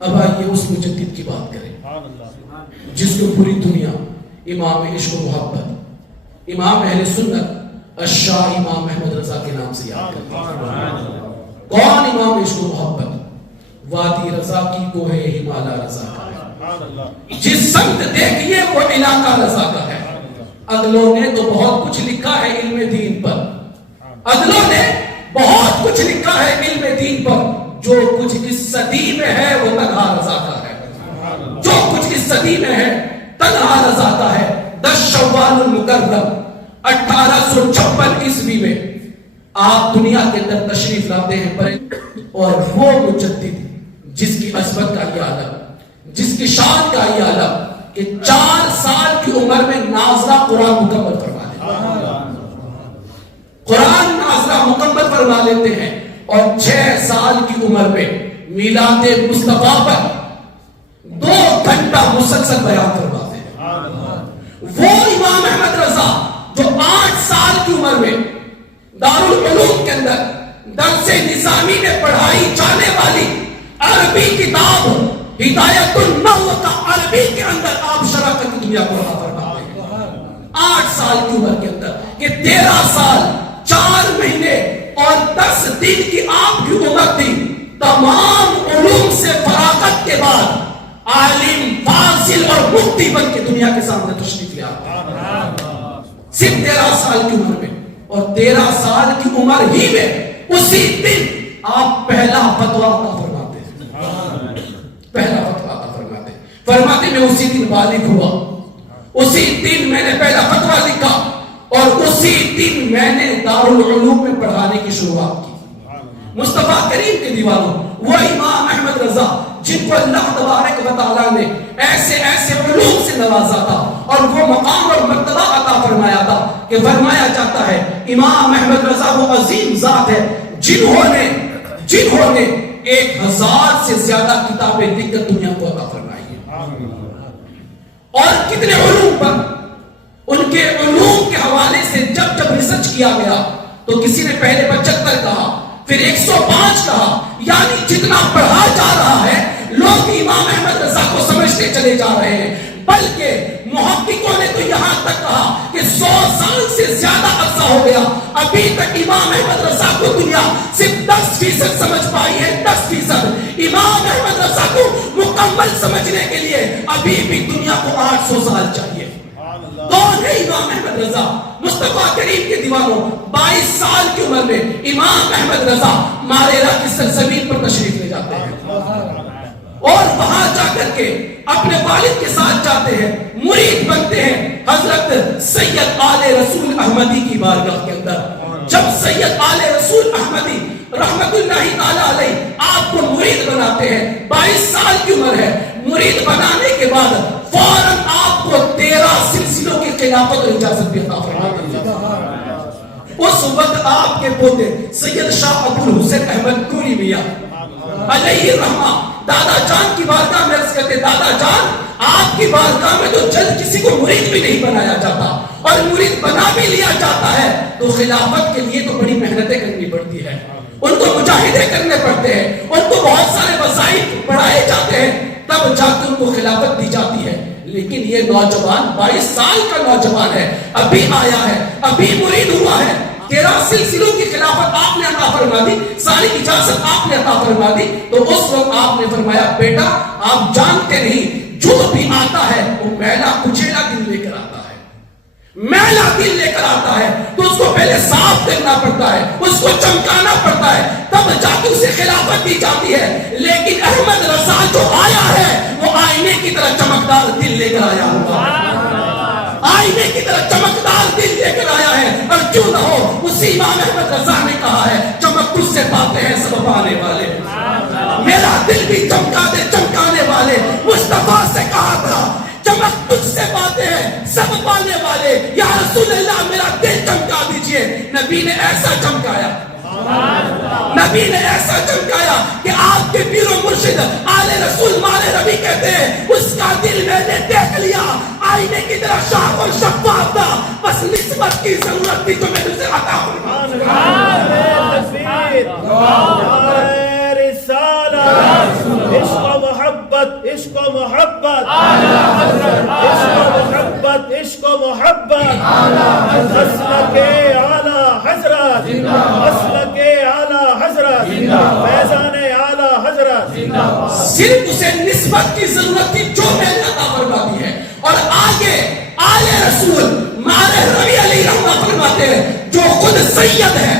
اب آئیے اس مجدد کی بات کریں جس کو پوری دنیا امام عشق و محبت، امام اہل سنت الشاہ امام احمد رضا کے نام سے یاد کرتے ہیں۔ کون امام عشق و محبت؟ وادی رضا کی کوہ ہمالا رضا کا ہے، جس سمت دیکھیے وہ علاقہ رضا کا ہے۔ اگلوں نے تو بہت کچھ لکھا ہے علم دین پر، اگلوں نے بہت کچھ لکھا ہے علم دین پر، جو کچھ اس صدی میں ہے وہ تنہا رضا کا ہے، جو کچھ اس صدی میں ہے تنہا رضا کا ہے۔ 10 شوال المکرم 1856 عیسوی میں آپ دنیا کے اندر تشریف لاتے ہیں اور وہ مجدد جس کی عظمت کا یہ عالم، جس کی شان کا یہ عالم کہ 4 سال کی عمر میں نازلہ قرآن مکمل فرما لیتے ہیں، قرآن نازلہ مکمل فرما لیتے ہیں، اور 6 سال کی عمر میں میلاد مصطفیٰ پر 2 گھنٹہ مسلسل بیان فرماتے ہیں۔ وہ امام احمد رضا جو 8 سال کی عمر میں دارالعلوم کے اندر درس نظامی میں پڑھائی جانے والی عربی کتاب ہدایت النحو کا عربی کے اندر آپ شرح کر دنیا کو عطا فرماتے ہیں 8 سال کی عمر کے اندر، کہ 13 سال 4 مہینے اور 10 دن کی آپ کی عمر تھی۔ تمام علوم سے فراغت کے بعد عالم فاضل اور مفتی بن کے دنیا کے سامنے تشریف لے آتے ہیں، صرف 13 سال کی عمر میں، اور 13 سال کی عمر ہی میں اسی دن آپ پہلا فتویٰ عطا فرماتے ہیں، پہلا فتویٰ عطا فرماتے ہیں۔ فرماتے میں اسی دن بالغ ہوا، اسی دن میں نے پہلا فتویٰ لکھا، اور اسی دن میں نے دارالعلوم میں پڑھانے کی شروعات کی۔ مصطفیٰ کریم کے دیوانوں، وہ امام احمد رضا جن کو اللہ تبارک و تعالیٰ نے ایسے ایسے علوم سے نوازا تھا اور وہ مقام اور مرتبہ عطا فرمایا تھا کہ فرمایا جاتا ہے امام احمد رضا وہ عظیم ذات ہے جنہوں نے 1000 سے زیادہ کتابیں لکھ کر دنیا کو عطا فرمائی ہے، اور کتنے علوم پر ان کے علوم کے حوالے سے جب ریسرچ کیا گیا تو کسی نے پہلے 75 کہا، پھر 105 کہا، یعنی جتنا پڑھا جا رہا ہے لوگ امام احمد رضا کو سمجھتے چلے جا رہے ہیں، بلکہ محققوں نے تو یہاں تک کہا کہ 100 سال سے زیادہ عرصہ ہو گیا، ابھی تک امام احمد رضا کو دنیا صرف 10% سمجھ پائی ہے، 10%۔ امام احمد رضا کو مکمل سمجھنے کے لیے ابھی بھی دنیا کو 800 سال چاہیے۔ کون ہے امام احمد رضا؟ مصطفیٰ کریم کے دیوانوں، 22 سال کی عمر میں امام احمد رضا ماریرا کی سرزمین پر تشریف لے جاتے ہیں، اور وہاں جا کر کے اپنے والد کے ساتھ جاتے ہیں، مرید بنتے ہیں حضرت سید آل رسول احمدی کی بارگاہ کے اندر۔ جب سید آل رسول احمدی رحمت اللہ تعالی علیہ آپ کو مرید بناتے ہیں، 22 سال کی عمر ہے، مرید بنانے کے بعد فوراً آپ کو 13 سلسلوں کی خلافت اور اجازت بھی عطا فرماتے ہیں۔ اس وقت آپ کے پوتے سید شاہ ابو الحسین احمد کوری میاں علیہ الرحمہ دادا جان کی بارگاہ میں عرض کرتے، دادا جان آپ کی بارگاہ میں تو جلد کسی کو مرید بھی نہیں بنایا جاتا، اور مرید بنا بھی لیا جاتا ہے تو خلافت کے لیے تو بڑی محنتیں کرنی پڑتی ہے، ان کو مجاہدے کرنے پڑتے ہیں، ان کو بہت سارے وظائف پڑھائے جاتے ہیں، تب جا کے ان کو خلافت دی جاتی ہے۔ لیکن یہ نوجوان 22 سال کا نوجوان ہے، ابھی آیا ہے، ابھی مرید ہوا ہے، 13 سلسلوں کی خلافت آپ نے عطا فرما دی، ساری اجازت آپ نے عطا فرما دی، تو اس وقت آپ نے فرمایا بیٹا آپ جانتے نہیں جو بھی آتا ہے وہ میلا کچیلا دل لے کر آتا ہے، میلا دل لے کر آتا ہے تو اس کو پہلے صاف کرنا پڑتا ہے، اس کو چمکانا پڑتا ہے، تب جا کے اسے خلافت دی جاتی ہے۔ لیکن احمد رضا جو آیا ہے وہ آئینے کی طرح چمکدار دل لے کر آیا ہوا ہے، آئینے کی طرح چمکدار دل لے کر آیا ہے، اور کیوں نہ ہو اسی امام احمد رضا نے کہا ہے چمک تجھ سے پاتے ہیں سب پانے والے، میرا دل بھی چمکا دے چمکانے والے۔ مصطفیٰ سے کہا تھا چمک تجھ سے پاتے ہیں سب پانے والے، یا رسول اللہ میرا دل چمکا دیجئے۔ نبی نے ایسا چمکایا، نبی نے ایسا چمکایا کہ آپ کے پیر و مرشد آل رسول مال ربی کہتے ہیں اس کا دل میں نے دیکھ لیا، آئینے کی طرح صاف اور شفاف تھا، بس نسبت کی ضرورت تھی جو میں تجھے عطا فرما۔ رسالہ عشق و محبت محبت عشق و محبت مسلک اعلی حضرت اعلی حضرت فیضان اعلی حضرت صرف اسے نسبت کی ضرورت تھی جو میں نے عطا فرما دی ہے. اور آگے آل رسول مالہ ربی علیہ رحمہ فرماتے ہیں جو خود سید ہے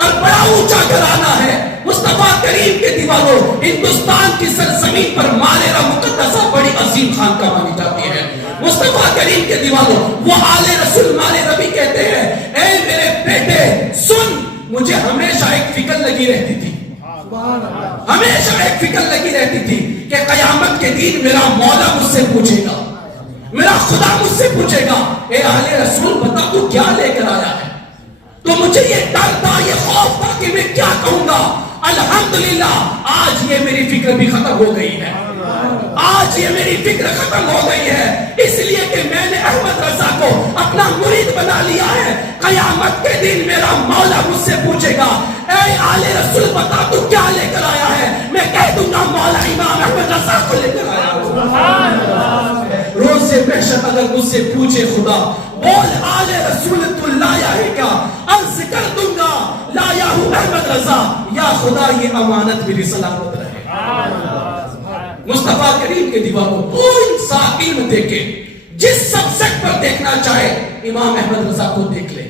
اور بڑا اونچا گھرانہ ہے. مصطفیٰ کریم کے دیوانوں ہندوستان کی سرزمین پر مالہ مقدسہ بڑی عظیم خانقاہ مانی جاتی ہے. مصطفیٰ کریم کے دیوانوں وہ آل رسول مالہ ربی کہتے ہیں اے میرے بیٹے سن, مجھے ہمیشہ ایک فکر لگی رہتی تھی کہ قیامت کے دن میرا مولا مجھ سے پوچھے گا, میرا خدا مجھ سے پوچھے گا اے آل رسول بتا تو کیا لے کر آیا ہے. تو مجھے یہ ڈر تھا, یہ خوف تھا کہ میں کیا کہوں گا. الحمدللہ آج یہ میری فکر بھی ختم ہو گئی ہے, اس لیے کہ میں نے احمد رضا کو اپنا مرید بنا لیا ہے. قیامت کے دن میرا مولا مجھ سے پوچھے گا اے آل رسول بتا تو کیا لے کر آیا ہے, میں کہہ دوں گا مولا امام احمد رضا کو لے کر آیا ہوں. روز محشر اگر مجھ سے پوچھے خدا بول آل رسول تو لایا ہے کیا, عرض کر دوں گا لایا ہوں احمد رضا. یا خدا یہ امانت میری سلامت رہے. مصطفیٰ کریم کے دیوانوں کوئی سا علم دیکھے, جس سبجیکٹ پر دیکھنا چاہے امام احمد رضا کو دیکھ لے.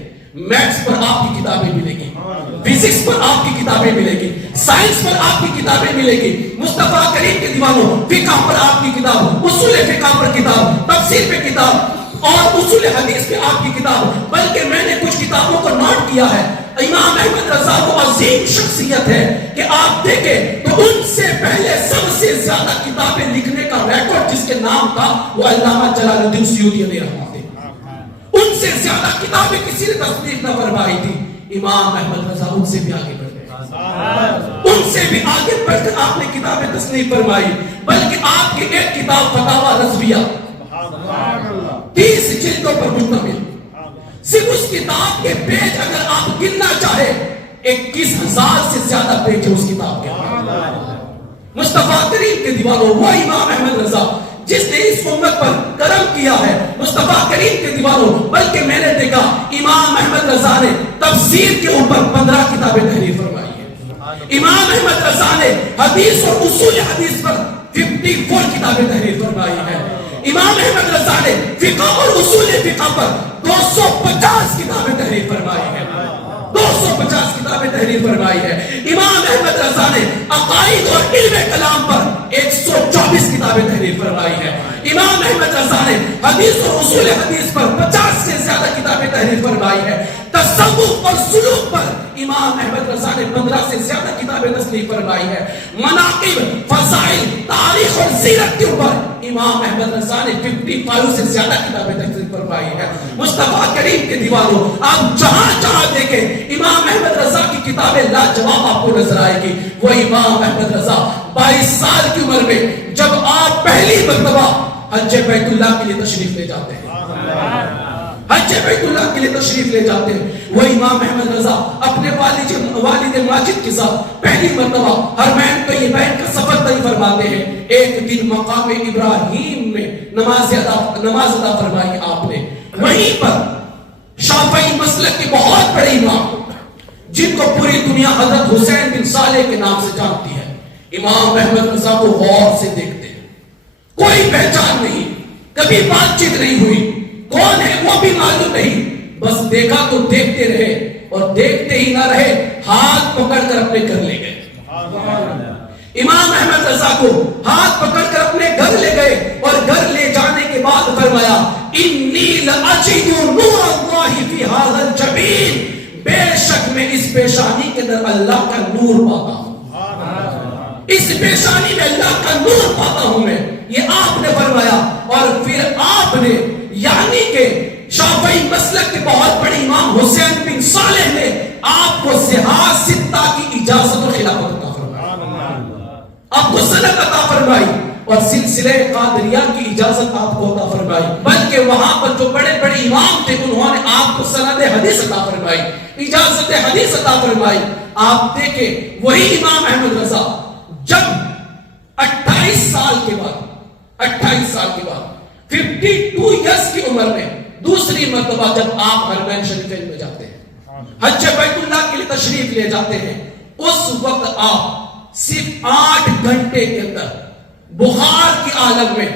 میتھس پر آپ کی کتابیں ملے گی, فزکس پر آپ کی کتابیں ملے گی, سائنس پر آپ کی کتابیں ملے گی. مصطفیٰ کریم کے دیوانوں فقہ پر آپ کی کتاب, اصول فقہ پر کتاب, تفسیر پہ کتاب اور اصول حدیث پہ آپ کی کتاب. بلکہ میں نے کچھ کتابوں کو نوٹ کیا ہے. امام احمد رضا وہ عظیم شخصیت ہے کہ آپ دیکھیں تو ان سے پہلے سب سے زیادہ کتابیں لکھنے کا ریکارڈ جس کے نام تھا وہ علامہ جلال الدین سیوطی علیہ رحمۃ اللہ. ان سے زیادہ کتابیں کسی نے تصنیف نہ فرمائی تھی. امام احمد رضا ان سے بھی آگے بڑھ گئے, ان سے بھی آگے بڑھ کر آپ نے کتابیں تصنیف فرمائی. بلکہ آپ کی ایک کتاب فتاوی رضویہ 30 جلدوں پر مشتمل, صرف اس کتاب کے پیج اگر آپ گننا چاہے 21,000 سے زیادہ پیج ہے اس کتاب کے. مصطفیٰ کریم کے دیوانوں وہ امام احمد رضا جس نے اس امت پر کرم کیا ہے. مصطفیٰ کریم کے دیوانوں بلکہ میں نے دیکھا امام احمد رضا نے تفسیر کے اوپر 15 کتابیں تحریر فرمائی ہے. امام احمد رضا نے حدیث اور اصول حدیث پر 54 کتابیں تحریر فرمائی ہے. امام احمد رضا نے فقہ اور اصول فقہ پر 250 کتابیں تحریر فرمائی ہے. 250 کتابیں تحریر فرمائی ہے. امام احمد رضا نے عقائد اور علم کلام پر 124 کتابیں تحریر فرمائی ہے. امام احمد رضا نے حدیث اور اصول حدیث پر 50 سے زیادہ کتابیں تحریر فرمائی ہے. تصوف اور سلوک پر امام احمد رضا نے 15 سے زیادہ کتابیں تصنیف فرمائی ہے. مناقب, فضائل, تاریخ اور سیرت کے اوپر امام احمد رضا نے 55 سے زیادہ کتابیں تصنیف فرمائی ہے. مصطفیٰ کریم کے دیوانوں آپ جہاں جہاں دیکھیں امام احمد رضا کی کتابیں لاجواب آپ کو نظر آئے گی. وہ امام احمد رضا 22 سال کی عمر میں جب آپ پہلی مرتبہ حج بیت اللہ کے لیے تشریف لے جاتے ہیں, حج بیت اللہ کے لیے تشریف لے جاتے ہیں, وہ امام احمد رضا اپنے والد ماجد کے ساتھ پہلی مرتبہ حرمین طیبین کا سفر طے فرماتے ہیں. ایک دن مقام ابراہیم میں نماز ادا فرمائی آپ نے. وہیں پر شافعی مسلک کے بہت بڑے امام جن کو پوری دنیا حضرت حسین بن صالح کے نام سے جانتی ہے, امام احمد رضا کو غور سے دیکھتے ہیں. کوئی پہچان نہیں, کبھی بات چیت نہیں ہوئی, کون ہے وہ بھی معلوم نہیں, بس دیکھا تو دیکھتے رہے اور دیکھتے ہی نہ رہے, ہاتھ پکڑ کر اپنے گھر لے گئے. امام احمد رضا کو ہاتھ پکڑ کر اپنے گھر لے گئے اور گھر لے جانے کے بعد فرمایا انی لاجد نور اللہ فی ھذا الجبین, بے شک میں اس پیشانی کے اندر اللہ کا نور پاتا ہوں, اس پیشانی میں اللہ کا نور پاتا ہوں میں. یہ آپ نے فرمایا اور پھر آپ نے یعنی کہ شافعی مسلک کے بہت بڑے امام حسین بن صالح نے آپ کو صحاح ستہ کی اجازت و خلافت عطا فرمائی, آپ کو سند عطا فرمائی اور سلسلہ قادریہ کی اجازت آپ کو عطا فرمائی. بلکہ وہاں پر جو بڑے بڑے امام تھے انہوں نے آپ کو سند حدیث عطا فرمائی, اجازت حدیث عطا فرمائی. آپ دیکھیں وہی امام احمد رضا جب 28 سال کے بعد 52 ایئرس کی عمر میں دوسری مرتبہ جب آپ حرمین شریفین میں جاتے ہیں، حج بیت اللہ کے لیے تشریف لے جاتے ہیں، اس وقت آپ صرف 8 گھنٹے کے اندر بخار کی عالم میں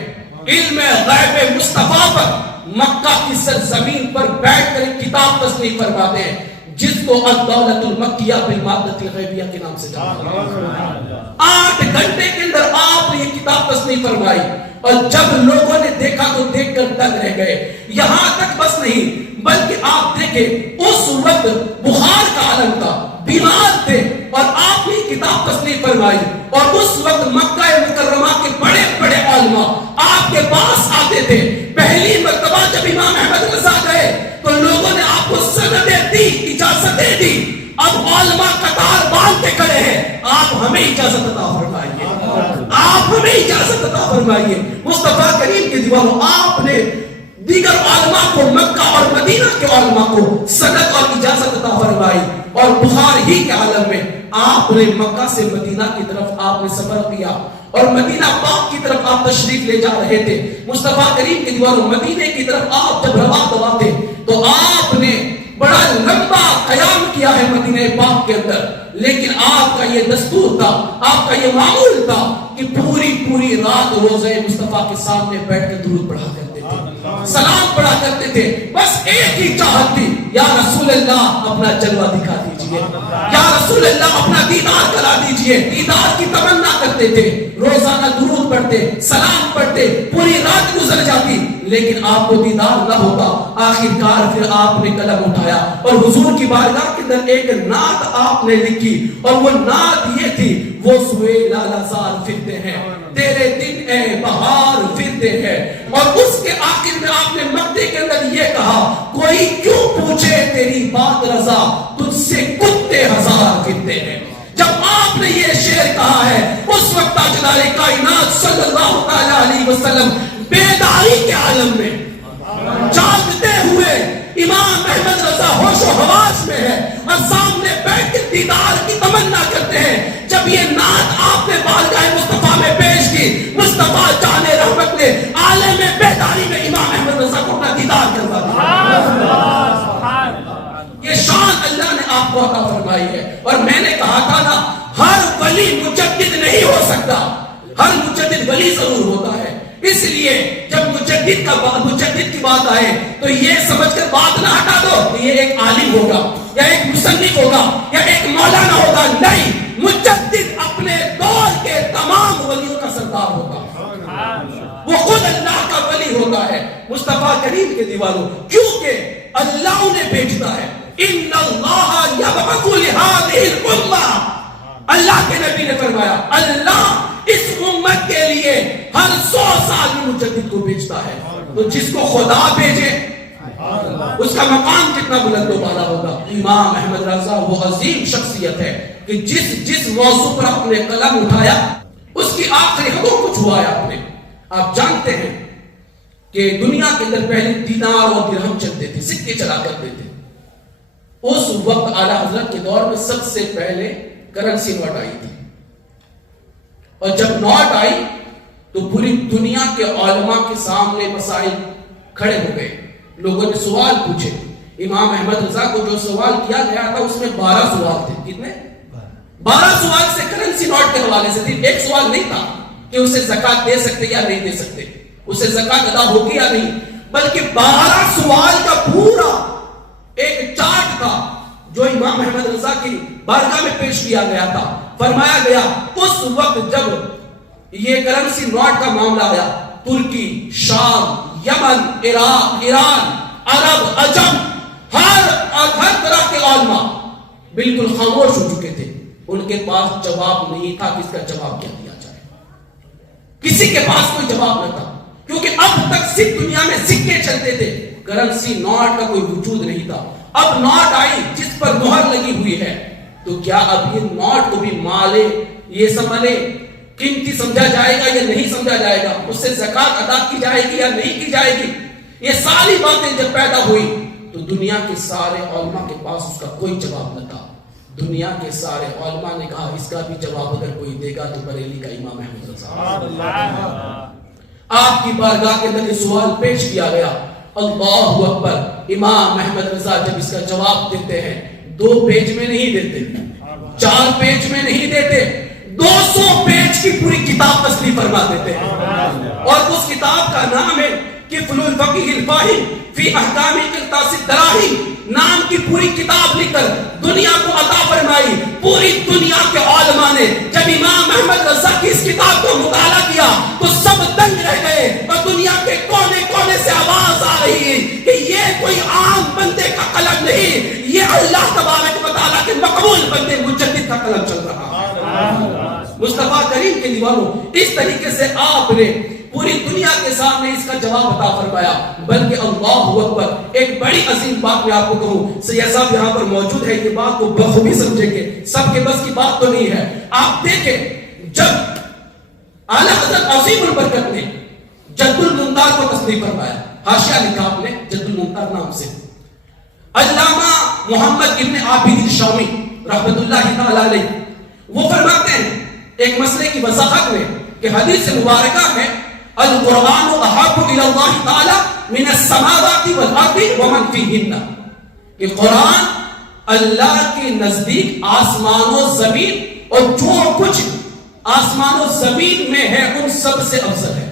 علم غیب مصطفیٰ پر مکہ کی سرزمین پر بیٹھ کر ایک کتاب تصنیف فرماتے ہیں جس کو الدولۃ المکیہ بالمادۃ الغیبیہ کے نام سے جانا جاتا ہے۔ 8 گھنٹے کے اندر آپ نے یہ کتاب تصنیف فرمائی، اور جب لوگوں نے دیکھا تو دیکھ کر دنگ رہ گئے۔ یہاں تک بس نہیں بلکہ آپ دیکھیں اس وقت بخار کا عالم تھا، بیمار تھے، اور آپ نے کتاب تصنیف فرمائی، اور اس وقت مکہ مکرمہ کے بڑے بڑے علماء آپ کے پاس آتے تھے۔ پہلی مرتبہ جب امام احمد رضا گئے تو لوگوں نے آپ کو سندیں دی، اجازتیں دی۔ اب علماء قطار باندھ کے کھڑے ہیں، آپ ہمیں اجازت عطا فرمائیے، آپ ہمیں اجازت عطا فرمائیے۔ مصطفیٰ کریم کے دیوانوں، آپ نے دیگر علماء کو، مکہ اور مدینہ کے علماء کو سند اور اجازت عطا فرمائی، اور بخار ہی کے عالم میں آپ نے مکہ سے مدینہ کی طرف آپ نے سفر کیا، اور مدینہ پاک کی طرف آپ تشریف لے جا رہے تھے۔ مصطفیٰ کریم کے دیوانوں، مدینے کی طرف آپ جب رواں دوا تھے تو آپ نے بڑا لمبا قیام کیا ہے مدینہ پاک کے اندر، لیکن آپ کا یہ دستور تھا، آپ کا یہ معمول تھا کہ پوری رات روزے مصطفیٰ کے سامنے بیٹھ کے درود پڑھا کرتے تھے، سلام پڑھا کرتے تھے۔ بس ایک ہی چاہت تھی، یا رسول اللہ اپنا جلوہ دکھا دیجئے، یا رسول اللہ اپنا دیدار کرا دیجئے۔ دیدار کی تمنا کرتے تھے، روزانہ درود پڑھتے، سلام پڑھتے، پوری رات گزر جاتی، لیکن آپ کو دیدار نہ ہوتا۔ آخر کار پھر آپ نے قلم اٹھایا اور حضور کی بارگاہ کے اندر ایک نعت آپ نے لکھی، اور وہ نعت یہ تھی، وہ سوئے لالا زار پھرتے ہیں، تیرے دن اے بہار پھرتے ہیں، اور اس کے آخر میں آپ نے مقطع کے اندر یہ کہا، کوئی کیوں پوچھے تیری بات رضا، تجھ سے کتے ہزار پھرتے ہیں۔ جب آپ نے یہ شعر کہا ہے، اس وقت تاجدار کائنات صلی اللہ علیہ وسلم بیداری کے عالم میں جاگتے ہوئے امام احمد رضا ہوش و حواس میں ہے، اور سامنے بیٹھ کے دیدار کی تمنا کرتے ہیں۔ جب یہ نعت آپ نے بارگاہ مصطفیٰ میں پیش کی، مصطفیٰ جان رحمت نے عالم بیداری میں امام احمد رضا کو اپنا دیدار کروا دیا۔ یہ شان اللہ نے آپ کو عطا فرمائی ہے، اور میں نے کہا تھا نا، ہر ولی مجدد نہیں ہو سکتا، ہر مجدد ولی ضرور ہوتا ہے۔ اس لیے جب مجدد کی بات آئے تو یہ سمجھ کر بات نہ ہٹا دو کہ یہ ایک عالم ہوگا یا ایک مصنف ہوگا یا ایک مولانا ہوگا، نہیں، مجدد اپنے دور کے تمام ولیوں کا سردار ہوگا، وہ خود اللہ کا ولی ہوتا ہے۔ مصطفیٰ کریم کے دیوانوں، کیونکہ اللہ انہیں بھیجتا ہے، ان اللہ یبعث لہذہ الامہ، اللہ کے نبی نے فرمایا اللہ اس امت کے لیے ہر 100 سال میں مجدد کو بھیجتا ہے۔ تو جس کو خدا بھیجے اس کا مقام کتنا بلند و بالا ہوگا۔ امام احمد رضا وہ عظیم شخصیت ہے کہ جس موضوع پر آپ نے قلم اٹھایا اس کی آخری حدوں کو چھوا ہے آپ نے۔ آپ جانتے ہیں کہ دنیا کے اندر پہلے دینار اور درہم چلتے تھے، سکے چلا کرتے تھے۔ اس وقت اعلیٰ حضرت کے دور میں سب سے پہلے کرنسی نوٹ آئی تھی، اور جب نوٹ آئی تو پوری دنیا کے علماء کے سامنے مسائل کھڑے ہو گئے۔ لوگوں نے سوال پوچھے، امام احمد رضا کو جو سوال کیا گیا تھا اس میں 12 سوال تھے۔ کتنے؟ 12 سوال سے کرنسی نوٹ کے حوالے سے تھی۔ ایک سوال نہیں تھا کہ اسے زکات دے سکتے یا نہیں دے سکتے، اسے زکات ادا ہوگی یا نہیں، بلکہ 12 سوال کا پورا ایک چارٹ تھا جو امام احمد رضا کی بارگاہ میں پیش کیا گیا تھا۔ فرمایا گیا اس وقت جب یہ کرنسی نوٹ کا معاملہ آیا، ترکی، شام، یمن، عراق، ایران، عرب، عجم، ہر طرح کے علماء بالکل خاموش ہو چکے تھے۔ ان کے پاس جواب نہیں تھا کہ اس کا جواب کیا دیا جائے، کسی کے پاس کوئی جواب نہ تھا، کیونکہ اب تک صرف دنیا میں سکے چلتے تھے، کرنسی نوٹ کا کوئی وجود نہیں تھا۔ اب نوٹ آئی جس پر مہر لگی ہوئی ہے، تو کیا اب یہ نوٹ کو بھی مالے، یہ سمجھے قیمتی سمجھا جائے گا یا نہیں سمجھا جائے گا، اس سے زکات ادا کی جائے گی یا نہیں کی جائے گی؟ یہ ساری باتیں جب پیدا ہوئی تو دنیا کے سارے علماء کے پاس اس کا کوئی جواب نہ تھا۔ دنیا کے سارے علماء نے کہا اس کا بھی جواب اگر کوئی دے گا تو بریلی کا امام احمد رضا۔ آپ کی بارگاہ کے اندر یہ سوال پیش کیا گیا، اللہ اکبر، امام احمد رضا جب اس کا جواب دیتے ہیں 2 پیج میں نہیں دیتے، 4 پیج میں نہیں دیتے، 200 پیج کی پوری کتاب تصنیف فرما دیتے ہیں، اور اس کتاب کا نام ہے کفل الفقیہ الفاہم فی احکام قرطاس الدراہم، نام کی پوری کتاب لکھ کر دنیا کو عطا فرمائی۔ پوری دنیا کے علماء نے جب امام احمد رضا کی اس کتاب کو مطالعہ کیا تو سب دنگ رہ گئے، اور دنیا کے کونے کونے سے آواز آ رہی ہے کہ یہ کوئی عام بندے کا قلم نہیں، یہ اللہ تبارک و تعالیٰ کے مقبول بندے مجدد کا قلم چل رہا ہے۔ مصطفیٰ کریم کے دیوانوں، اس طریقے سے آپ نے پوری دنیا کے سامنے اس کا جواب عطا فرمایا۔ بلکہ اللہ اکبر، ایک بڑی عظیم بات میں آپ کو کہوں، سید صاحب یہاں پر موجود ہے، یہ بات کو بخوبی سمجھیں گے، سب کے بس کی بات تو نہیں ہے۔ آپ دیکھیں جب اعلیٰ حضرت عظیم البرکت نے جد المنتار کو تصنیف فرمایا، حاشیہ لکھا آپ نے جد المنتار نام سے، علامہ محمد ابن عابدین شامی رحمت اللہ تعالی علیہ وہ فرماتے ہیں ایک مسئلے کی وضاحت میں کہ حدیث مبارکہ ہے القرآن احب الی اللہ تعالی من السماوات والارض ومن فیہن، کہ قرآن اللہ کے نزدیک آسمان و زمین اور جو کچھ آسمان و زمین میں ہے ان سب سے افضل ہے،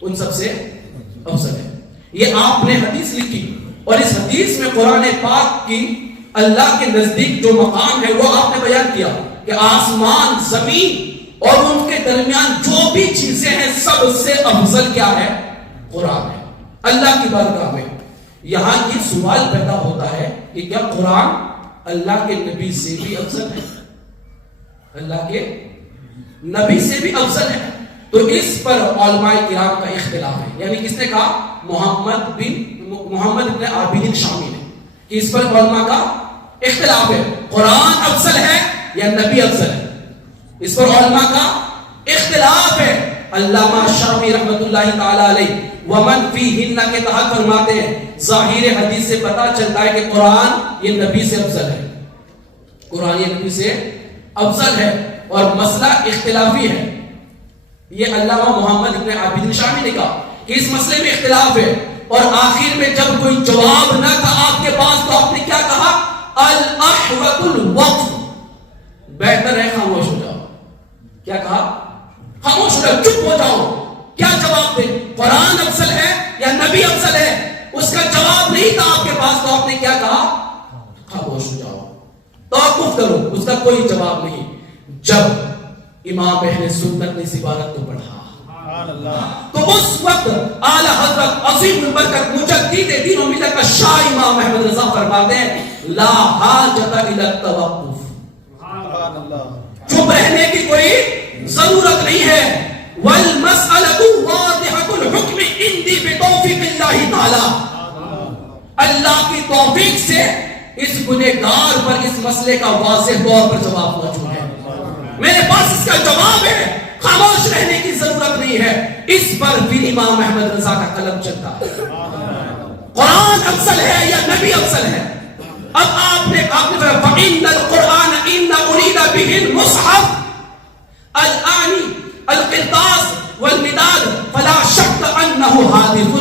ان سب سے افضل ہے۔ یہ آپ نے حدیث لکھی، اور اس حدیث میں قرآن پاک کی اللہ کے نزدیک جو مقام ہے وہ آپ نے بیان کیا کہ آسمان زمین اور ان کے درمیان جو بھی چیزیں ہیں سب سے افضل کیا ہے؟ قرآن ہے اللہ کی بارگاہ میں۔ یہاں یہ سوال پیدا ہوتا ہے کہ کیا قرآن اللہ کے نبی سے بھی افضل ہے؟ اللہ کے نبی سے بھی افضل ہے؟ تو اس پر علماء کرام کا اختلاف ہے، یعنی کس نے کہا؟ محمد ابن عابدین شامی نے، کہ اس پر علماء کا اختلاف ہے، قرآن افضل ہے یا نبی افضل ہے؟ اس پر علماء کا اختلاف ہے۔ علامہ شامی رحمت اللہ تعالی علیہ ومن فیہن کے تحت فرماتے ہیں ظاہر حدیث سے پتا چلتا ہے کہ قرآن یہ نبی سے افضل ہے، قرآن یہ نبی سے افضل ہے، اور مسئلہ اختلافی ہے۔ یہ علامہ محمد ابن عابدین شامی نے کہا کہ اس مسئلے میں اختلاف ہے، اور آخر میں جب کوئی جواب نہ تھا آپ کے پاس تو آپ نے کیا کہا؟ الاحوط الوقف، بہتر ہے خاموش ہو جاؤ۔ کیا کہا؟ خاموش ہو جاؤ، چپ ہو جاؤ۔ کیا جواب دے؟ قرآن افضل ہے یا نبی افضل ہے؟ اس کا جواب نہیں تھا آپ کے پاس تو آپ نے کیا کہا؟ خاموش ہو جاؤ، توقف کرو، اس کا کوئی جواب نہیں۔ جب امام اہل سنت نے اس عبارت کو پڑھا تو اس وقت اعلیٰ حضرت عظیم البرکت مجدد دین و ملت کا شاہ امام احمد رضا فرماتے ہیں لا حاجت الی التوقف، چپ رہنے کی کوئی ضرورت نہیں ہے۔ والمسألة واضحة الحکم عندی بتوفیق اللہ تعالی، اللہ کی توفیق سے اس گنہگار پر اس مسئلے کا واضح طور پر جواب موجود ہے، میرے پاس اس کا جواب ہے، خاموش رہنے کی ضرورت نہیں ہے۔ اس پر پھر امام احمد رضا کا قلم چلتا ہے، قرآن افضل ہے یا نبی افضل ہے؟ اب آپ نے فرمایا فإن القرآن إن أريد به المصحف الآني القرطاس والمداد فلا شك أنه حادث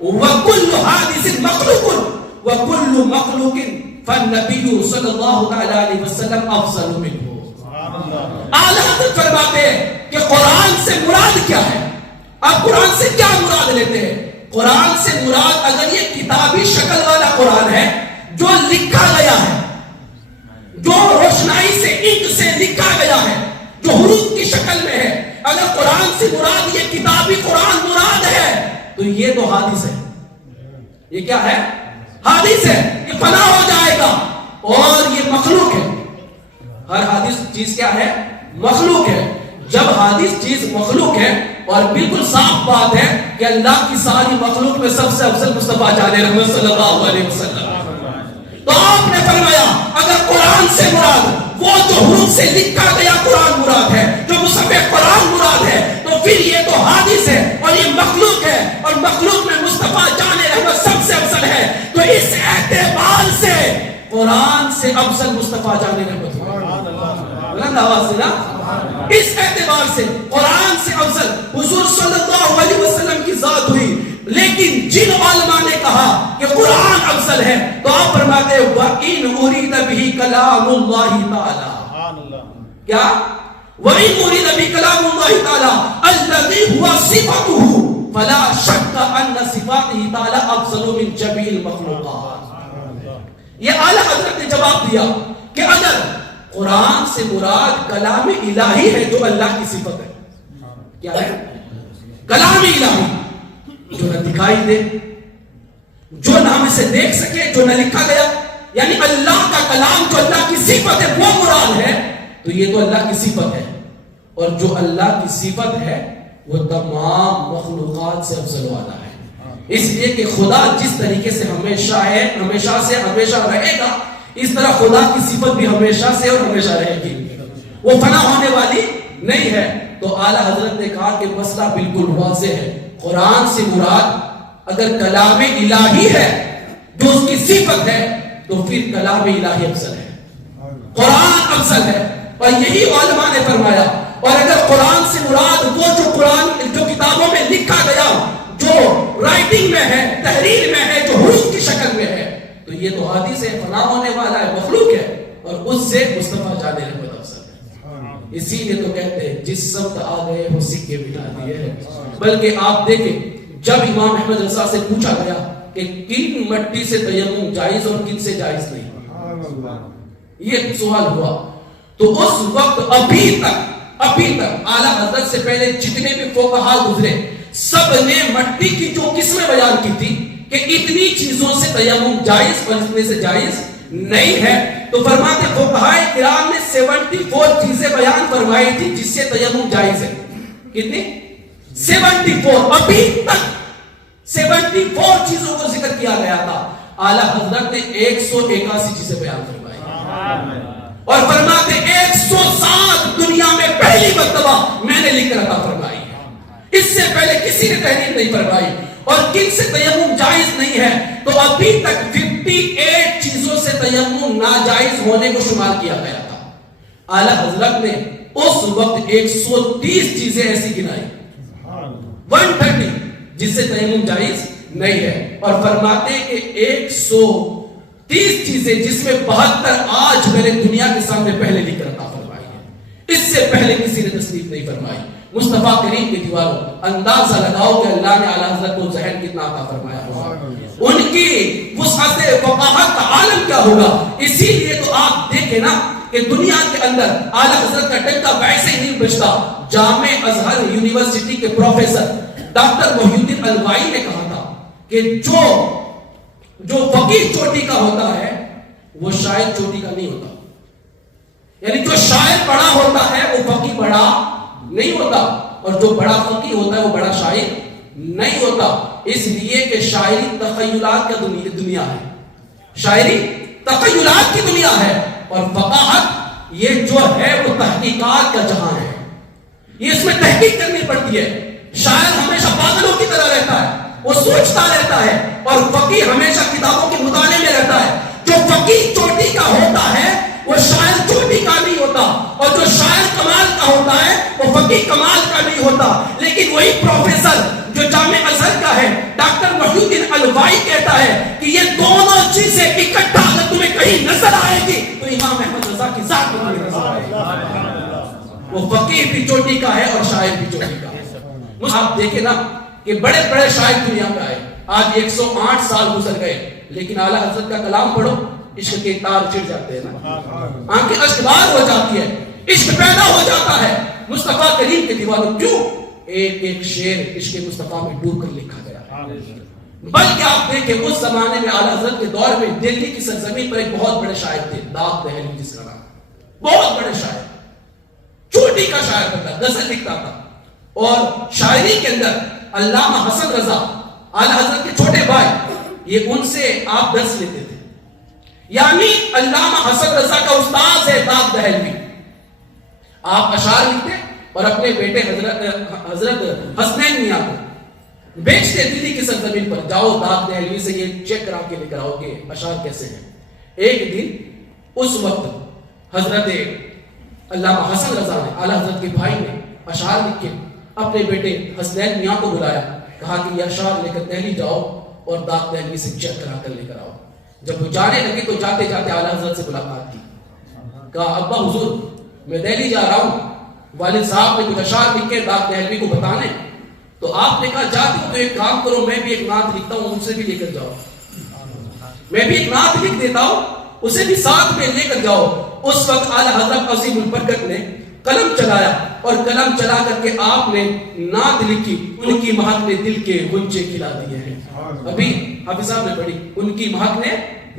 وكل حادث مخلوق وكل مخلوق فالنبي صلی اللہ علیہ وسلم افضل منه۔ اعلیٰ حضرت فرماتے ہیں کہ قرآن سے مراد کیا ہے؟ اب قرآن سے کیا مراد لیتے ہیں؟ قرآن سے مراد اگر یہ کتابی شکل والا قرآن ہے جو لکھا گیا ہے، جو روشنائی سے انک سے لکھا گیا ہے، جو حروف کی شکل میں ہے، اگر قرآن سے مراد یہ کتابی قرآن مراد ہے تو یہ تو حادث ہے۔ یہ کیا ہے؟ حادث ہے، یہ فنا ہو جائے گا، اور یہ مخلوق ہے۔ ہر حادث چیز کیا ہے؟ مخلوق ہے۔ جب حادث چیز مخلوق ہے، اور بالکل صاف بات ہے کہ اللہ کی ساری مخلوق میں سب سے افضل مصطفیٰ جان رحمت صلی اللہ علیہ وسلم، تو آپ نے فرمایا اگر قرآن سے مراد وہ جو حروف سے لکھا گیا قرآن مراد ہے، جو مصحف قرآن مراد ہے، تو پھر یہ تو حادث ہے اور یہ مخلوق ہے، اور مخلوق میں مصطفیٰ جان رحمت سب سے افضل ہے۔ تو اس اعتبار سے قرآن سے افضل مصطفیٰ جان رحمت بلند آواز سے نا، اس اعتبار سے قرآن سے افضل حضور صلی اللہ علیہ وسلم کی ذات ہوئی. لیکن جن علماء نے کہا کہ قرآن افضل ہے تو آپ فرماتے ہیں وَإِنْ أُرِيدَ بِهِ كَلَامُ اللَّهِ تَعَالَى. کیا؟ وَإِنْ أُرِيدَ بِهِ كَلَامُ اللَّهِ تَعَالَى الَّذِي هُوَ صِفَتُهُ فَلَا شَكَّ أَنَّ صِفَاتِهِ تَعَالَى أَفْضَلُ مِنْ جَمِيعِ الْمَخْلُوقَاتِ. یہ اعلیٰ حضرت نے جواب دیا کہ اگر قرآن سے مراد کلام الہی ہے جو اللہ کی صفت ہے، کیا ہے؟ کلام الہی جو نہ دکھائی دے، جو نہ ہم اسے دیکھ سکے، جو نہ لکھا گیا، یعنی اللہ کا کلام جو اللہ کی صفت ہے وہ مراد ہے، تو یہ تو اللہ کی صفت ہے. اور جو اللہ کی صفت ہے وہ تمام مخلوقات سے افضل والا ہے. اس لیے کہ خدا جس طریقے سے ہمیشہ ہے، ہمیشہ سے ہمیشہ رہے گا، اس طرح خدا کی صفت بھی ہمیشہ سے اور ہمیشہ رہے گی، وہ فنا ہونے والی نہیں ہے. تو اعلیٰ حضرت نے کہا کہ مسئلہ بالکل واضح ہے. قرآن سے مراد اگر کلام الہی ہے جو اس کی صفت ہے تو پھر کلام الہی افضل ہے، قرآن افضل ہے. اور یہی علماء نے فرمایا. اور اگر قرآن سے مراد وہ جو قرآن جو کتابوں میں لکھا گیا، جو رائٹنگ میں ہے، تحریر میں ہے، جو حروف کی شکل میں ہے، تو یہ تو حادث ہے، فنا ہونے والا ہے، مخلوق ہے، اور اس سے مصطفیٰ جان رحمت افضل ہے. اسی لیے تو کہتے ہیں جس سمت آ گئے وہ سکے مٹا دیے. بلکہ آپ دیکھیں جب امام احمد رضا سے پوچھا گیا کہ کن مٹی سے تیمم جائز اور کن سے جائز نہیں، یہ سوال ہوا، تو اس وقت ابھی تک اعلیٰ حضرت سے پہلے جتنے بھی فقہا گزرے سب نے مٹی کی جو قسمیں بیان کی تھی کہ اتنی چیزوں سے تیمم جائز اور اتنے سے جائز نہیں ہے. تو فرماتے فقہائے کرام نے 74 چیزیں بیان فرمائی تھی جس سے تیمم جائز ہے. کتنی؟ 74. ابھی تک 74 چیزوں کو ذکر کیا گیا تھا. اعلیٰ حضرت نے 181 چیزیں بیان فرمائی اور فرماتے 107 دنیا میں پہلی مرتبہ میں نے لکھ کر عطا فرمائی ہے، اس سے پہلے کسی نے تحریر نہیں فرمائی. اور کن سے تیمم جائز نہیں ہے تو ابھی تک 58 چیزوں سے تیمم ناجائز ہونے کو شمار کیا گیا تھا. اعلیٰ حضرت نے اس وقت 130 چیزیں ایسی گنائی، 130 جس سے تیمم جائز نہیں ہے. اور فرماتے ہیں کہ 130 چیزیں جس میں 72 آج میں نے دنیا کے سامنے پہلے لکھ کر عطا فرمائی ہے، اس سے پہلے کسی نے تصدیق نہیں فرمائی. مصطفیٰ کریم کی دیواروں اندازہ لگاؤ کہ اللہ نے اعلیٰ حضرت کو ذہن کتنا عطا فرمایا ہوگا، ان کی وسعت فقاہت کا عالم کیا ہوگا. اسی لیے تو آپ دیکھیں نا کہ دنیا کے اندر اعلیٰ حضرت کا ڈنکا ویسے ہی نہیں بجتا. جامع ازہر یونیورسٹی کے پروفیسر ڈاکٹر محی الدین الوائی نے کہا تھا کہ جو فقیر چوٹی کا ہوتا ہے وہ شاعر چوٹی کا نہیں ہوتا. یعنی جو شاعر بڑا ہوتا ہے وہ فقیر بڑا نہیں ہوتا، اور جو بڑا فقیر ہوتا ہے وہ بڑا شاعر نہیں ہوتا. اس لیے کہ شاعری تخیلات کا دنیا ہے، شاعری تخیلات کی دنیا ہے، اور فقاہت یہ جو ہے وہ تحقیقات کا جہاں ہے. یہ اس میں تحقیق کرنی پڑتی ہے. شاعر ہمیشہ پاگلوں کی طرح رہتا ہے، وہ سوچتا رہتا ہے، اور فقیر ہمیشہ کتابوں کے مطالعے میں رہتا ہے. جو فقیر چوٹی کا ہوتا ہے وہ شاعر چوٹی کا نہیں ہوتا، اور جو شاعر کمال کا ہوتا ہے وہ فقیر کمال کا نہیں ہوتا. لیکن وہی پروفیسر جو جامع ازہر کا ہے ڈاکٹر محی الدین الوائی کہتا ہے کہ یہ دونوں چیزیں اکٹھا اگر تمہیں کہیں نظر آئے گی تو امام احمد رضا کی ذات میں تمہیں نظر آئے گی. وہ فقیر بھی چوٹی کا ہے اور شاعر بھی چوٹی کا ہے. آپ دیکھیں نا کہ بڑے بڑے شاعر دنیا میں آئے، آج 108 سال گزر گئے، لیکن اعلیٰ حضرت کا کلام پڑھو عشق کے تار چڑھ جاتے ہیں نا، آنکھیں اشکبار ہو جاتی ہے، عشق پیدا ہو جاتا ہے. مصطفیٰ کریم کے دیوانوں کیوں؟ ایک ایک شعر عشق مصطفیٰ میں ڈوب کر لکھا گیا. بلکہ آپ دیکھیں اس زمانے میں اعلیٰ حضرت کے دور میں دہلی کی سرزمین پر ایک بہت بڑے شاعر تھے، داغ دہلوی جس کا نام، بہت بڑے شاعر، چوٹی کا شاعر تھا، غزل لکھتا تھا. اور شاعری کے اندر علامہ حسن رضا اعلیٰ حضرت کے چھوٹے بھائی، یہ ان سے آپ درس لیتے تھے. یعنی علامہ حسن رضا کا استاد ہے داغ دہلوی. آپ اشعار لکھتے اور اپنے بیٹے حضرت حسنین میاں کو بیچتے دلی کی سرزمین پر. جاؤ داغ دہلوی سے یہ چیک کرا کے لے کر آؤ کہ اشعار کیسے ہیں. ایک دن اس وقت حضرت علامہ حسن رضا نے، اعلیٰ حضرت کے بھائی نے اشعار لکھ کے اپنے بیٹے حسنین میاں کو بلایا، کہا کہ یہ اشعار لے کر دہلی جاؤ اور داغ دہلوی سے چیک کرا کر لے کر آؤ۔ جب وہ جانے لگے تو جاتے جاتے اعلیٰ حضرت سے ملاقات کی، کہا ابا حضور میں دہلی جا رہا ہوں، والد صاحب نے کچھ اشعار لکھ کے داغ دہلوی کو بتانے، تو آپ نے کہا جاتے ہو تو ایک کام کرو، میں بھی ایک نعت لکھتا ہوں، ان سے بھی لے کر جاؤ، میں بھی ایک نعت لکھ دیتا ہوں، اسے بھی ساتھ میں لے کر جاؤ۔ اس وقت اعلیٰ حضرت عظیم البرکت نے قلم چلایا اور قلم چلا کر کے آپ نے نعت لکھی، ان کی مہک نے دل کے غنچے کھلا دیے ہیں۔ ابھی حافظ صاحب نے پڑھی، ان کی مہک نے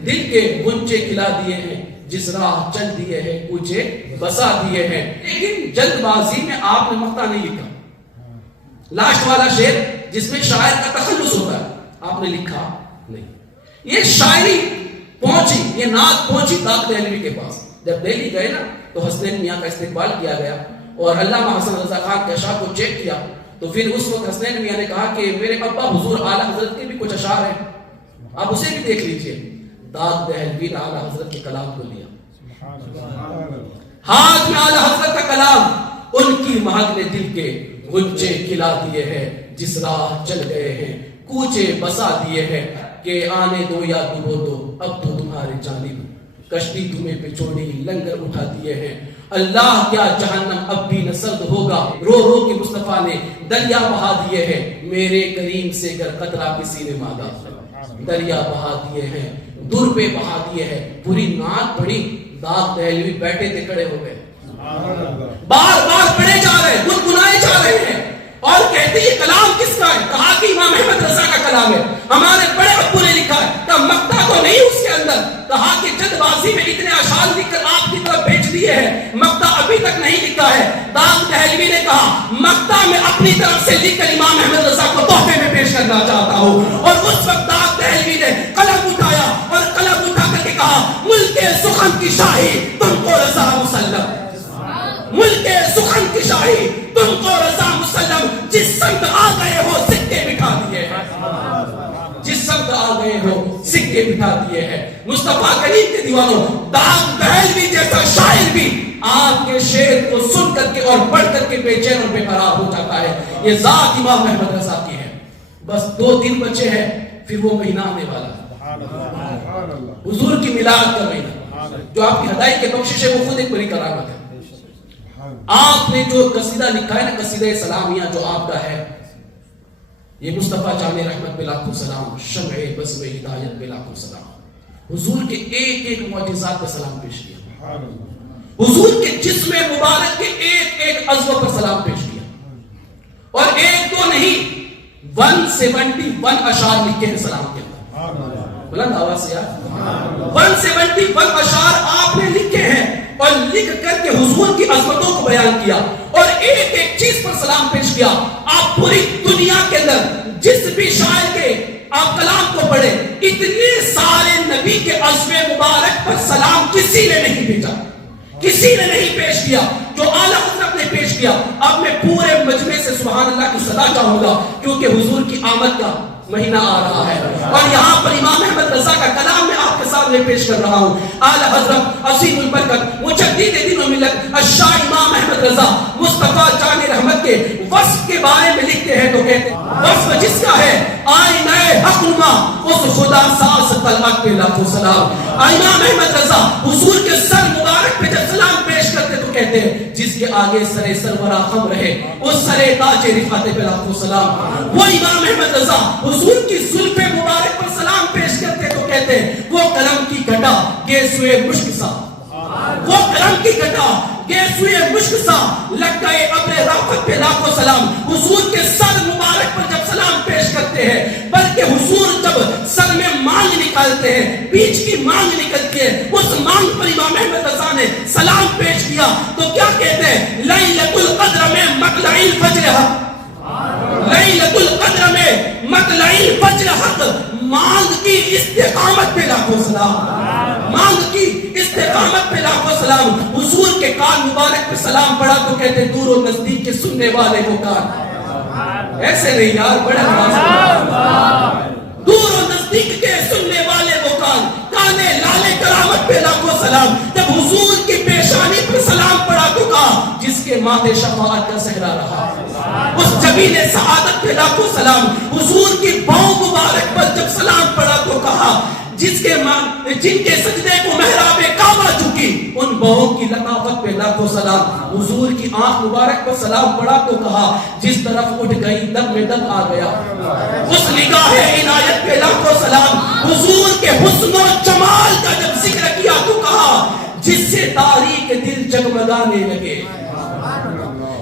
دل کے غنچے کھلا دیے ہیں، جس راہ چل دیے ہیں کوچے بسا دیے ہیں۔ لیکن جلد بازی میں آپ نے مقطع نہیں لکھا، لاسٹ والا شعر جس میں شاعر کا تخلص ہوتا ہے، آپ نے لکھا نہیں۔ یہ شاعری پہنچی، یہ نعت پہنچی داغ دہلوی کے پاس۔ جب دہلی گئے نا تو حسنین میاں کا استقبال کیا گیا اور علامہ حسن رضا خان کے اشعار کو چیک کیا، تو پھر اس وقت حسنین میاں نے کہا کہ میرے ابا حضور اعلیٰ حضرت کے بھی کچھ اشعار ہیں، آپ اسے بھی دیکھ لیجئے۔ داغ دہلوی نے اعلیٰ حضرت کے کلام کو لیا، ہاتھ میں اعلیٰ حضرت کا کلام، ان کی مہک نے دل کے غنچے کھلا دیے ہیں، جس راہ چل گئے ہیں کوچے بسا دیے ہیں، کہ آنے دو یا ڈبو دو اب تو تمہارے جانب، کشتی تمہیں پہ چھوڑی لنگر اٹھا دیے ہیں، اللہ کیا جہنم اب بھی نہ سرد ہوگا، رو رو کے مصطفیٰ نے دریا بہا دیے ہیں، میرے کریم سے گر قطرہ کسی نے مانگا، دریا بہا دیے ہیں، دور پہ بہا دیے ہیں۔ پوری نعت پڑھی، داغ دہلوی بیٹھے تھے کھڑے ہو گئے، بار بار پڑھے جا رہے ہیں، گنگنائے جا رہے ہیں، اور کہتے یہ کلام کس کا ہے؟ کہا کہ امام احمد رضا کا کلام ہے، ہمارے بڑے ابو نے لکھا ہے۔ کہا مقطع تو نہیں اس کے اندر؟ کہا کہ جلد بازی میں اتنے اشعار لکھ کر آپ کی طرف بھیج دیے ہیں، مقطع ابھی تک نہیں لکھا ہے۔ داغ دہلوی نے کہا مقطع میں اپنی طرف سے لکھ کر امام احمد رضا کو تحفے میں پیش کرنا چاہتا ہوں۔ اور اس وقت داغ دہلوی نے قلم اٹھایا اور قلم اٹھا کر کے کہا ملک سخن کی شاہی تم کو رضا مسلم، ملک سخن کی شاہی تم کو رضا مسلم، جس سمت آ گئے ہو سکے بٹھا دیے ہیں، جس سمت آ گئے ہو سکے بٹھا دیے ہیں۔ مصطفیٰ کریم کے دیوانوں، داغ دہلوی جیسا شاعر بھی آپ کے شعر کو سن کر کے اور پڑھ کر کے بے چین اور بے قرار ہو جاتا ہے۔ یہ ذات امام احمد رضا کی ہے۔ بس 2-3 بچے ہیں، پھر وہ مہینہ آنے والا ہے، حضور کی میلاد کا مہینہ، جو آپ کی ہدایت کے بخشش ہے، وہ خود ایک بڑی کرامت ہے۔ آپ نے جو قصیدہ لکھا ہے نا، قصیدہ سلامیہ جو آپ کا ہے، یہ مصطفیٰ جامع رحمت پہ لاکھوں سلام، شمع بزم ہدایت پہ لاکھوں سلام، حضور کے ایک ایک معجزات پر سلام پیش کیا، حضور کے جسم مبارک کے ایک ایک عضو پر سلام پیش کیا، اور ایک دو نہیں 171 اشعار لکھے ہیں سلام کے اندر، بلند آواز سے یاد 171 اشعار آپ نے لکھے ہیں، اور لکھ کر کے حضور کی عظمتوں کو بیان کیا اور ایک ایک چیز پر سلام پیش کیا۔ آپ پوری دنیا کے اندر جس بھی شاعر کے آپ کلام کو پڑھیں، اتنے سارے نبی کے عزم مبارک پر سلام کسی نے نہیں بھیجا، کسی نے نہیں پیش کیا جو اعلیٰ حضرت نے پیش کیا۔ اب میں پورے مجمع سے سبحان اللہ کی صدا چاہوں گا، کیونکہ حضور کی آمد کا مہینہ آ رہا ہے، اور یہاں پر امام احمد رضا کا کلام میں آپ کے سامنے پیش کر رہا ہوں۔ اعلیٰ حضرت عظیم البرکت مجدد دین و ملت الشاہ امام احمد رضا مصطفیٰ جان رحمت کے وصف کے بارے میں لکھتے ہیں تو کہتے ہیں وصف جس کا ہے آئینہ حق نما اس خدا ساز طلعت پہ لاکھوں سلام۔ امام احمد رضا حضور کے سر مبارک پہ جب سلام پیش کرتے تو کہتے ہیں جس کے آگے سر سرورہ خم رہے اس سر تاج رفعت پہ لاکھوں سلام۔ وہ امام احمد رضا حضور کی زلف مبارک پر سلام پیش کرتے تو کہتے ہیں وہ قلم کی گھٹا گیسوئے مشک سا، وہ قلم کی گھٹا گیسوئے مشک سا لگ گئے ابر رافت پہ لاکھوں سلام۔ حضور کے سر مبارک پر جب سلام پیش کرتے ہیں، بلکہ حضور جب سر میں مانگ نکالتے ہیں، بیچ کی مانگ نکلتی ہے، اس مانگ پر امام احمد رضا نے سلام پیش کیا تو کیا کہتے ہیں لیلۃ القدر میں مطلع الفجر حق، لیلۃ القدر میں مطلع الفجر حق، مانگ کی استقامت پہ لاکھوں سلام، مانگ کی استقامت پہ لاکھوں سلام۔ حضور کے کان مبارک پہ سلام پڑھا تو کہتے دور و نزدیک کے سننے والے وہ کان، ایسے نہیں یار، بڑے دور و نزدیک کے سننے والے وہ کان، کانے لالے کرامت پہ لاکھوں سلام جب حضور کی پیشانی پر سلام پڑا تو کہا جس کے ماتھے شفاعت کا صحرا رہا. اس جبین سعادت پہ لاکھوں سلام. حضور کی پاؤں مبارک پر جب سلام پڑا تو کہا جن کے سجدے کو محراب کعبہ چکی ان بہوں کی لطافت پہ لاکھوں سلام. حضور کی آنکھ مبارک پر سلام پڑا تو کہا جس طرف اٹھ گئی دم میں دم آ گیا. اس نگاہ عنایت پہ لاکھوں سلام. حضور کے حسن و جمال کا جب ذکر کیا تو کہا جس سے تاریک دل جگمگانے لگے.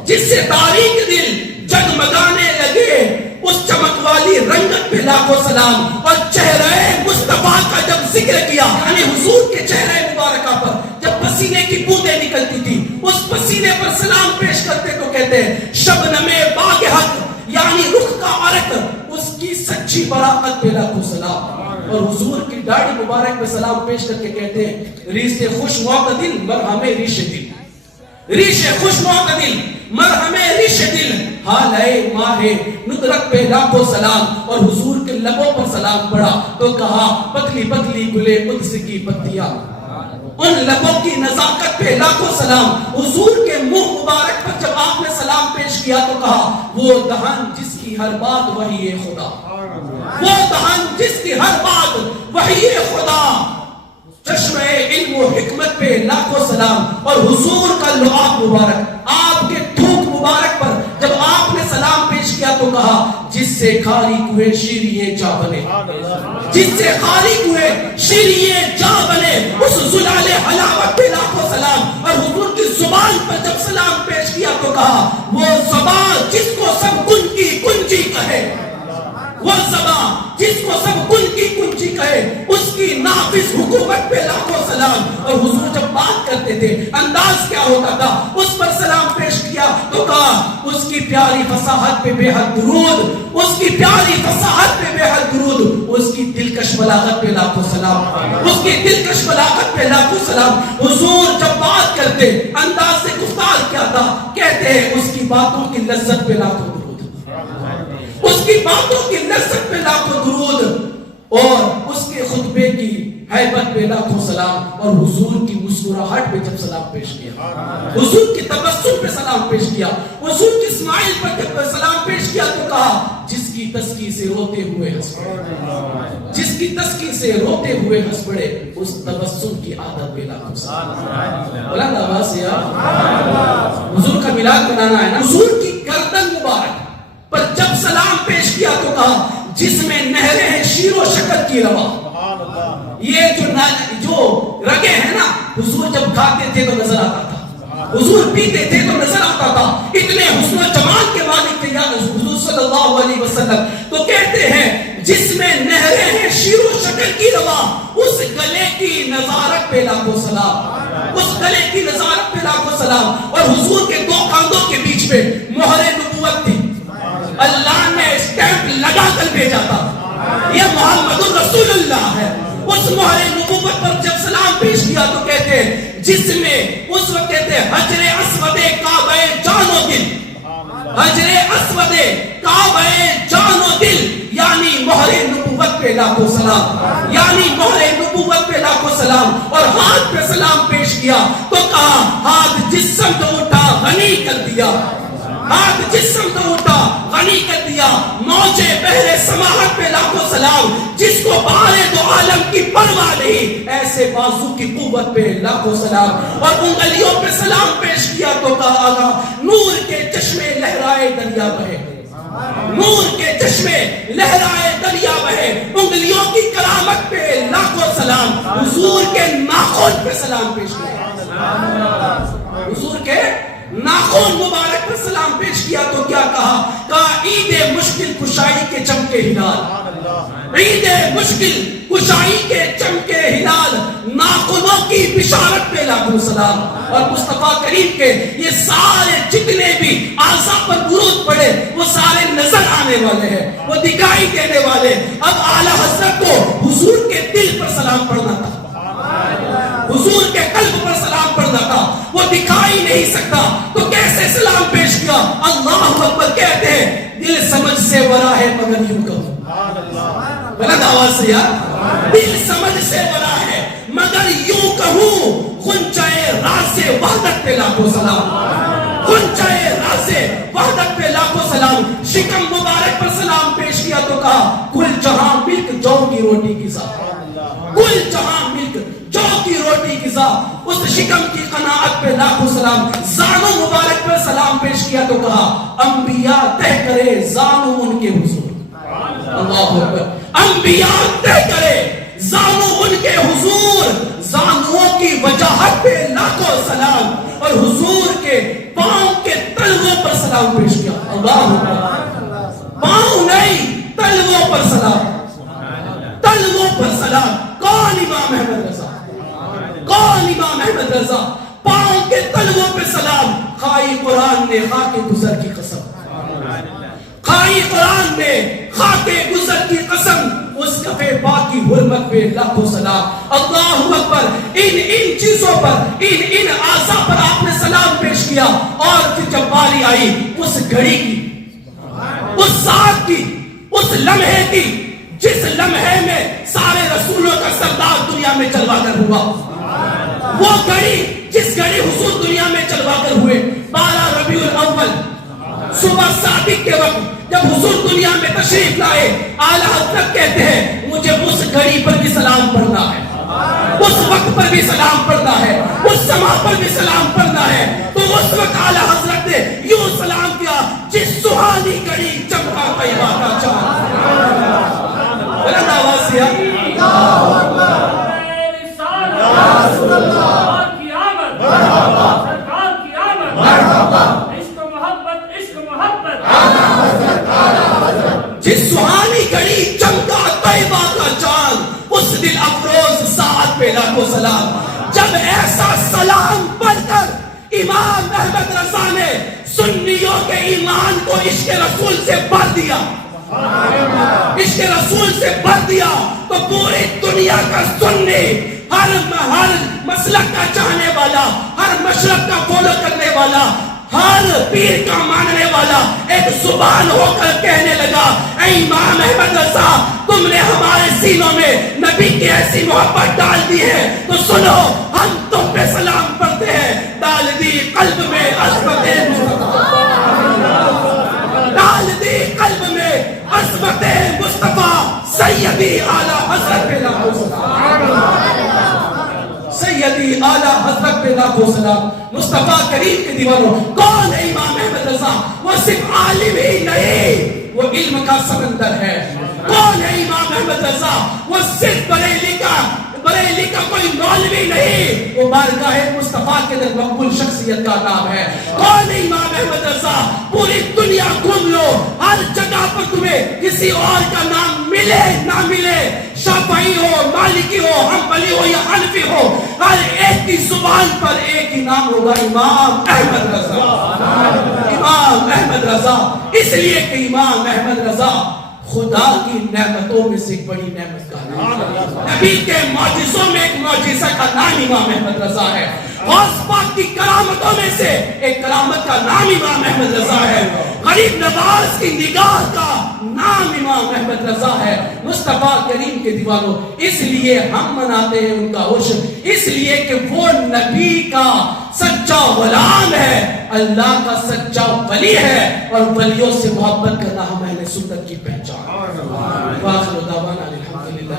جس سے تاریک دل جگمگانے لگے اس چمک والی رنگت پہ لاکھوں سلام. اور چہرہ مصطفیٰ کا جب ذکر کیا یعنی حضور کے چہرہ مبارکہ پر جب پسینے کی بوندیں نکلتی تھی اس پسینے پر سلام پیش کرتے تو کہتے ہیں شبنم باغ حق یعنی رخ کا عرق اس کی سچی براءت پہ لاکھوں سلام. اور حضور کی داڑھی مبارک پہ سلام پیش کر کے کہتے ہیں ریش خوش معتدل مرہم ریش دل. ریش خوش معتدل مرہم ریش دل حال ہے ماہ ندرت پہ لاکھوں سلام. اور حضور کے لبوں پر سلام پڑا تو کہا پتلی پتلی گلے قدس کی پتیاں. ان لبوں کی نزاکت پہ لاکھوں سلام. حضور کے منہ مبارک پر جب آپ نے سلام پیش کیا تو کہا وہ دہن جس کی ہر بات وحی خدا. وہ دہن جس کی ہر بات وحی خدا. چشمہ علم و حکمت پہ لاکھوں سلام. اور حضور کا لعاب مبارک آپ کے تھوک مبارک پر جب آپ نے سلام پیش کیا تو کہا جس سے خالی ہوئے شیریے جا بنے. جس سے خالی ہوئے شیریے جا بنے اس زلال حلاوت پہ لاکھوں سلام. اور حضور کی زبان پر جب سلام پیش کیا تو کہا وہ زبان جس کو سب کن کی کنجی کہے. وہ زبان جس کو سب کن کی کنجی کہے اس کی نافذ حکومت پہ لاکھوں سلام. اور حضور جب بات کرتے تھے انداز کیا ہوتا تھا اس پر سلام پیش کیا تو کہا اس کی پیاری فصاحت پہ بے حد درود. اس کی پیاری فصاحت پہ بے حد درود. اس کی دلکش بلاغت پہ لاکھوں سلام. اس کی دلکش بلاغت پہ لاکھوں سلام. حضور جب بات کرتے انداز سے گفتار کیا تھا کہتے ہیں اس کی باتوں کی لذت پہ لاکھوں درود. اس کی باتوں کی لذت پہ لاکھوں درود. اور اس کے خطبے کی ہیبت پہ لاکھوں سلام. اور حضور کی مسکراہٹ پہ جب سلام پیش کیا حضور کی تبسم پہ سلام پیش کیا حضور کی اسمائل پر جب سلام پیش کیا تو کہا جس کی تسکی سے روتے ہوئے ہنس پڑے. جس کی تسکی سے روتے ہوئے ہنس پڑے اس تبسم کی عادت پہ لاکھوں سلام. بلند آواز سے حضور کا میلاد منانا ہے نا. حضور کی گردن مبارک پر جب سلام پیش کیا تو کہا جس میں نہریں ہیں شیر و شکر کی رواں. یہ جو رگیں ہیں نا حضور جب کھاتے تھے تو نظر آتا تھا. حضور پیتے تھے تو نظر آتا تھا. اتنے حسن و جمال کے مالک تھے یا حضور صلی اللہ علیہ وسلم. تو کہتے ہیں جس میں نہریں ہیں شیر و شکر کی رواں اس گلے کی نظارت پہ لاکھوں سلام. اس گلے کی نظارت پہ لاکھوں سلام. اور حضور کے دو کاندھوں کے بیچ میں مہر نبوت تھی. اللہ نے اسٹیمپ لگا کر بھیجا تھا یہ محمد رسول اللہ ہے. اس مہر نبوت پر جب سلام پیش کیا تو کہتے ہیں جس میں اس وقت کہتے ہیں حجر اسود کعبہ جان و دل. حجر اسود کعبہ جان و دل یعنی مہر نبوت پہ لاکھوں سلام. یعنی مہر نبوت پہ لاکھوں سلام. اور ہاتھ پہ سلام پیش کیا تو کہا ہاتھ جس سمت اٹھا غنی کر دیا. ہاتھ جس سمت اٹھا غنی کر دیا. موجے بحر سماحت پہ لاکھوں سلام. جس کو بارے دو عالم کی پرواہ نہیں ایسے بازو کی قوت پہ لاکھوں سلام. اور انگلیوں پہ سلام پیش کیا تو کہا آگا نور کے چشمے لہرائے دریا بہے. نور کے چشمے لہرائے دریا بہے. انگلیوں کی کرامت پہ لاکھوں سلام. حضور کے ناخن پہ سلام پیش کیا. حضور کے ناخن مبارک پر سلام پیش کیا تو کیا کہا عید مشکل کشائی کے چمکے ہلال. عید مشکل کشائی کے چمکے ہلال. ناخنوں کی بشارت پہ لاکھوں سلام. اور مصطفیٰ کریم کے یہ سارے جتنے بھی اعضاء پر درود پڑے وہ سارے نظر آنے والے ہیں وہ دکھائی دینے والے. اب اعلیٰ حضرت کو حضور کے دل پر سلام پڑھنا تھا. حضور کے قلب پر سلام پڑھنا تھا. وہ دکھائی نہیں سکتا تو کیسے سلام پیش کیا. اللہ اکبر کہتے ہیں دل سمجھ سے ورا ہے مگر یوں کہو. بلند آواز سے یار. دل سمجھ سے ورا ہے مگر یوں کہوں غنچۂ راز وحدت پہ لاکھوں سلام، غنچۂ راز وحدت پہ لاکھوں سلام. شکم مبارک پر سلام پیش کیا تو کہا کل جہاں ملک جو کی روٹی کی ذا، کل جہاں ملک جو کی روٹی کی ذا. اس شکم کی قناعت پہ لاکھوں سلام. زانو مبارک پر سلام پیش کیا تو کہا انبیاء تہ کرے زانو ان کے حضور. اللہ اکبر. انبیاء تہ کرے زانو ان کے حضور. زانووں کی وجاہت پہ لاکھوں سلام اور حضور کے پاؤں کے تلووں پر سلام پیش کیا. اللہ اکبر. پاؤں نہیں تلووں پر سلام، تلووں پر سلام. کون امام احمد رضا؟ کون امام احمد رضا؟ پاؤں کے تلووں پہ سلام. خائی قرآن نے خاک گزر کی قسم، خائی قرآن نے خاک گزر کی قسم. اس کفے پاک کی حرمت پہ لاکھوں سلام. اللہ اکبر. ان چیزوں پر، ان اعضاء پر آپ نے سلام پیش کیا. اور پھر جب باری آئی اس گھڑی کی، اس ساتھ کی، اس لمحے کی جس لمحے میں سارے رسولوں کا سردار دنیا میں چلوا کر ہوا، وہ گھڑی جس گھڑی حضور دنیا میں چلوا کر ہوئے 12 ربیع الاول صبح صادق کے وقت جب حضور دنیا میں تشریف لائے، اعلیٰ حضرت کہتے ہیں مجھے اس گھڑی پر بھی سلام پڑھنا ہے، اس وقت پر بھی سلام پڑھنا ہے، اس سما پر بھی سلام پڑھنا ہے. تو اس وقت اعلیٰ حضرت نے یوں سلام کیا جس سہانی گھڑی چمکا طیبہ کا چاند. بلند آواز سے جس سہانی گھڑی چمکا طیبہ کا چاند، اس دل افروز ساعت پہ لاکھوں سلام. جب ایسا سلام پڑھ کر امام احمد رضا نے سنیوں کے ایمان کو عشق رسول سے بھر دیا، عشق رسول سے بھر دیا، تو پوری دنیا کا سنی، ہر مسلک کا چاہنے والا، ہر مشرق کا فالو کرنے والا، ہر پیر کا ماننے والا ایک زبان ہو کر کہنے لگا اے امام احمد رضا تم نے ہمارے سینوں میں نبی کی ایسی محبت ڈال دی ہے تو سنو ہم تم پہ سلام پڑھتے ہیں. ڈال دی قلب میں عظمت مصطفیٰ، ڈال دی قلب میں عظمت مصطفیٰ. سیدی اعلیٰ حضرت پہ لاکھوں سلام، سیدی اعلیٰ حضرت پہ لاکھوں سلام. مصطفیٰ کریم کے دیوانوں کون ہے امام احمد رضا؟ وہ صرف عالم ہی نہیں، وہ علم کا سمندر ہے. کون ہے امام احمد رضا؟ وہ صرف بریلی کا کوئی مولوی نہیں، وہ بارگاہ مصطفیٰ کے در مقبول شخصیت کا نام ہے. کون ہے امام احمد رضا؟ پوری دنیا گھوم لو، ہر جگہ پر تمہیں کسی اور کا نام ملے نہ ملے، شافعی ہو، مالکی ہو، حنبلی ہو یا حنفی ہو، ہر ایک کی زبان پر ایک ہی نام ہوگا امام احمد رضا. امام احمد رضا، اس لیے کہ امام احمد رضا خدا کی نعمتوں میں سے ایک بڑی نعمت کا نام ہے. نبی کے معجزوں میں ایک معجزہ کا نام امام احمد رضا ہے. غوث پاک کی کرامتوں میں سے ایک کرامت کا نام امام احمد رضا ہے. غریب نواز کی نگاہ کا نام امام احمد رضا ہے. مصطفیٰ کریم کے دیوانوں اس لیے ہم مناتے ہیں ان کا عشق، اس لیے کہ وہ نبی کا سچا غلام ہے، اللہ کا سچا ولی ہے، اور ولیوں سے محبت کرنا ہم اہل سنت کی پہچان. واخر دعوانا الحمدللہ.